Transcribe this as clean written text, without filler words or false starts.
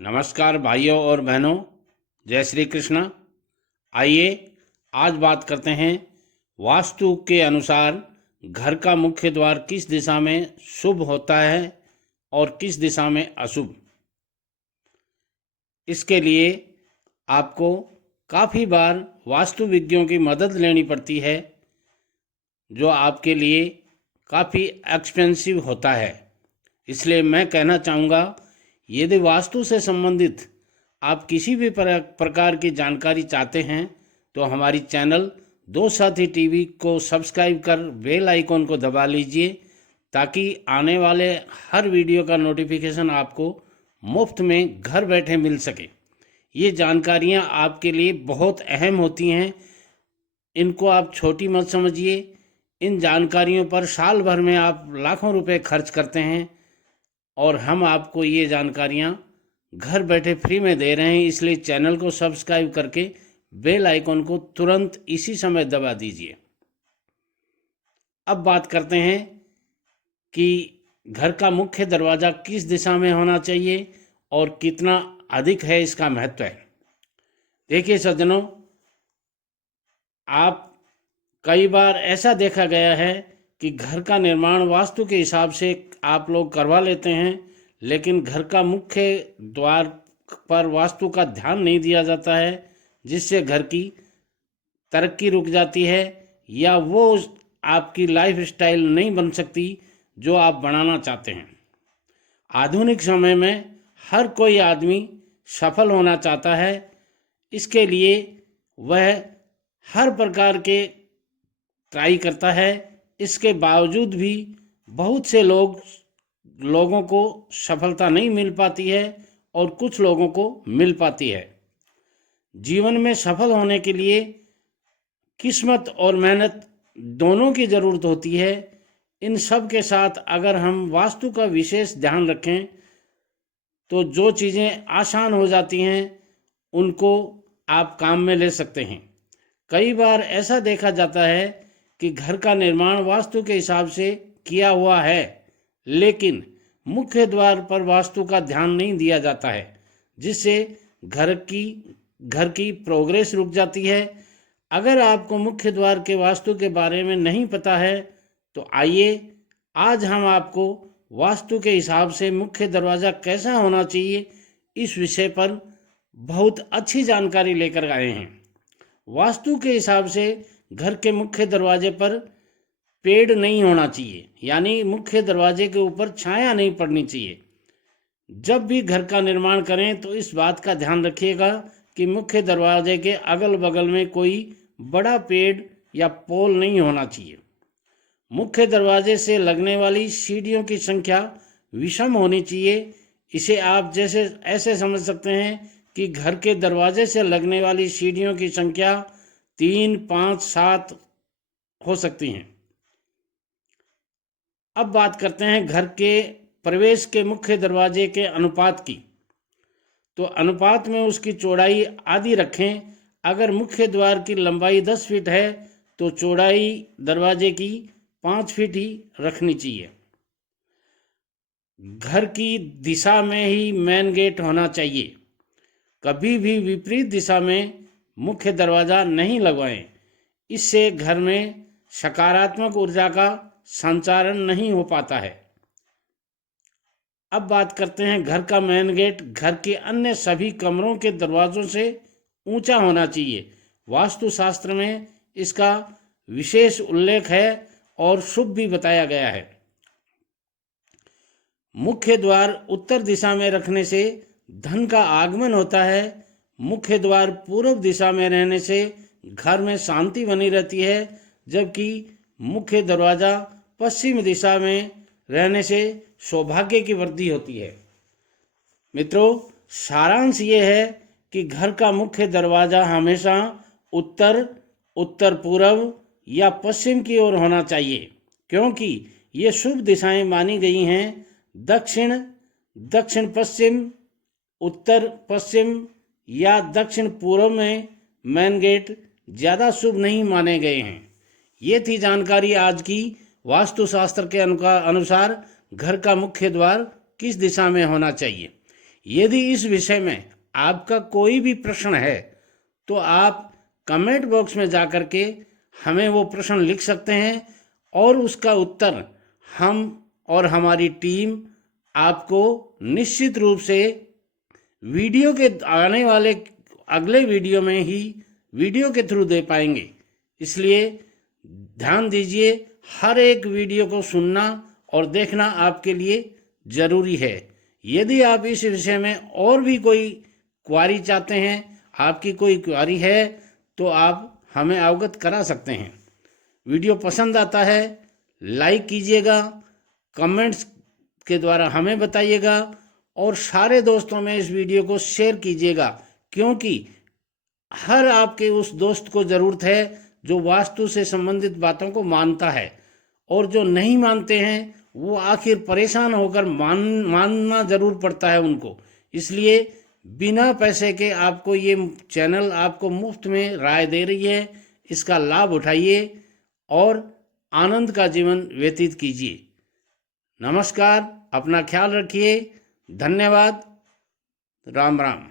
नमस्कार भाइयों और बहनों, जय श्री कृष्ण। आइए आज बात करते हैं वास्तु के अनुसार घर का मुख्य द्वार किस दिशा में शुभ होता है और किस दिशा में अशुभ। इसके लिए आपको काफ़ी बार वास्तुविज्ञों की मदद लेनी पड़ती है, जो आपके लिए काफ़ी एक्सपेंसिव होता है। इसलिए मैं कहना चाहूँगा, यदि वास्तु से संबंधित आप किसी भी प्रकार की जानकारी चाहते हैं तो हमारी चैनल दो साथी टीवी को सब्सक्राइब कर बेल आइकॉन को दबा लीजिए, ताकि आने वाले हर वीडियो का नोटिफिकेशन आपको मुफ्त में घर बैठे मिल सके। ये जानकारियाँ आपके लिए बहुत अहम होती हैं, इनको आप छोटी मत समझिए। इन जानकारियों पर साल भर में आप लाखों रुपए खर्च करते हैं और हम आपको ये जानकारियाँ घर बैठे फ्री में दे रहे हैं। इसलिए चैनल को सब्सक्राइब करके बेल आइकॉन को तुरंत इसी समय दबा दीजिए। अब बात करते हैं कि घर का मुख्य दरवाज़ा किस दिशा में होना चाहिए और कितना अधिक है इसका महत्व है। देखिए सज्जनों, आप कई बार ऐसा देखा गया है कि घर का निर्माण वास्तु के हिसाब से आप लोग करवा लेते हैं, लेकिन घर का मुख्य द्वार पर वास्तु का ध्यान नहीं दिया जाता है, जिससे घर की तरक्की रुक जाती है या वो आपकी लाइफ स्टाइल नहीं बन सकती जो आप बनाना चाहते हैं। आधुनिक समय में हर कोई आदमी सफल होना चाहता है। इसके लिए वह हर प्रकार के ट्राई करता है। इसके बावजूद भी बहुत से लोगों को सफलता नहीं मिल पाती है और कुछ लोगों को मिल पाती है। जीवन में सफल होने के लिए किस्मत और मेहनत दोनों की ज़रूरत होती है। इन सब के साथ अगर हम वास्तु का विशेष ध्यान रखें तो जो चीज़ें आसान हो जाती हैं उनको आप काम में ले सकते हैं। कई बार ऐसा देखा जाता है कि घर का निर्माण वास्तु के हिसाब से किया हुआ है, लेकिन मुख्य द्वार पर वास्तु का ध्यान नहीं दिया जाता है, जिससे घर की प्रोग्रेस रुक जाती है। अगर आपको मुख्य द्वार के वास्तु के बारे में नहीं पता है तो आइए आज हम आपको वास्तु के हिसाब से मुख्य दरवाज़ा कैसा होना चाहिए इस विषय पर बहुत अच्छी जानकारी लेकर आए हैं। वास्तु के हिसाब से घर के मुख्य दरवाजे पर पेड़ नहीं होना चाहिए, यानी मुख्य दरवाजे के ऊपर छाया नहीं पड़नी चाहिए। जब भी घर का निर्माण करें तो इस बात का ध्यान रखिएगा कि मुख्य दरवाजे के अगल बगल में कोई बड़ा पेड़ या पोल नहीं होना चाहिए। मुख्य दरवाजे से लगने वाली सीढ़ियों की संख्या विषम होनी चाहिए। इसे आप जैसे ऐसे समझ सकते हैं कि घर के दरवाजे से लगने वाली सीढ़ियों की संख्या 3, 5, 7 हो सकती हैं। अब बात करते हैं घर के प्रवेश के मुख्य दरवाजे के अनुपात की। तो अनुपात में उसकी चौड़ाई आधी रखें। अगर मुख्य द्वार की लंबाई 10 फीट है तो चौड़ाई दरवाजे की 5 फीट ही रखनी चाहिए। घर की दिशा में ही मेन गेट होना चाहिए। कभी भी विपरीत दिशा में मुख्य दरवाज़ा नहीं लगवाएं। इससे घर में सकारात्मक ऊर्जा का संचारण नहीं हो पाता है। अब बात करते हैं घर का मेन गेट घर के अन्य सभी कमरों के दरवाजों से ऊंचा होना चाहिए। वास्तुशास्त्र में इसका विशेष उल्लेख है और शुभ भी बताया गया है। मुख्य द्वार उत्तर दिशा में रखने से धन का आगमन होता है। मुख्य द्वार पूर्व दिशा में रहने से घर में शांति बनी रहती है, जबकि मुख्य दरवाज़ा पश्चिम दिशा में रहने से सौभाग्य की वृद्धि होती है। मित्रों, सारांश ये है कि घर का मुख्य दरवाज़ा हमेशा उत्तर, उत्तर पूर्व या पश्चिम की ओर होना चाहिए, क्योंकि ये शुभ दिशाएं मानी गई हैं। दक्षिण, दक्षिण पश्चिम, उत्तर पश्चिम या दक्षिण पूर्व में मेन गेट ज़्यादा शुभ नहीं माने गए हैं। ये थी जानकारी आज की वास्तुशास्त्र के अनुसार घर का मुख्य द्वार किस दिशा में होना चाहिए। यदि इस विषय में आपका कोई भी प्रश्न है तो आप कमेंट बॉक्स में जाकर के हमें वो प्रश्न लिख सकते हैं और उसका उत्तर हम और हमारी टीम आपको निश्चित रूप से वीडियो के आने वाले अगले वीडियो में ही वीडियो के थ्रू दे पाएंगे। इसलिए ध्यान दीजिए, हर एक वीडियो को सुनना और देखना आपके लिए ज़रूरी है। यदि आप इस विषय में और भी कोई क्वारी चाहते हैं, आपकी कोई क्वारी है, तो आप हमें अवगत करा सकते हैं। वीडियो पसंद आता है लाइक कीजिएगा, कमेंट्स के द्वारा हमें बताइएगा और सारे दोस्तों में इस वीडियो को शेयर कीजिएगा, क्योंकि हर आपके उस दोस्त को ज़रूरत है जो वास्तु से संबंधित बातों को मानता है, और जो नहीं मानते हैं वो आखिर परेशान होकर मानना ज़रूर पड़ता है उनको। इसलिए बिना पैसे के आपको ये चैनल आपको मुफ्त में राय दे रही है, इसका लाभ उठाइए और आनंद का जीवन व्यतीत कीजिए। नमस्कार, अपना ख्याल रखिए, धन्यवाद, राम राम।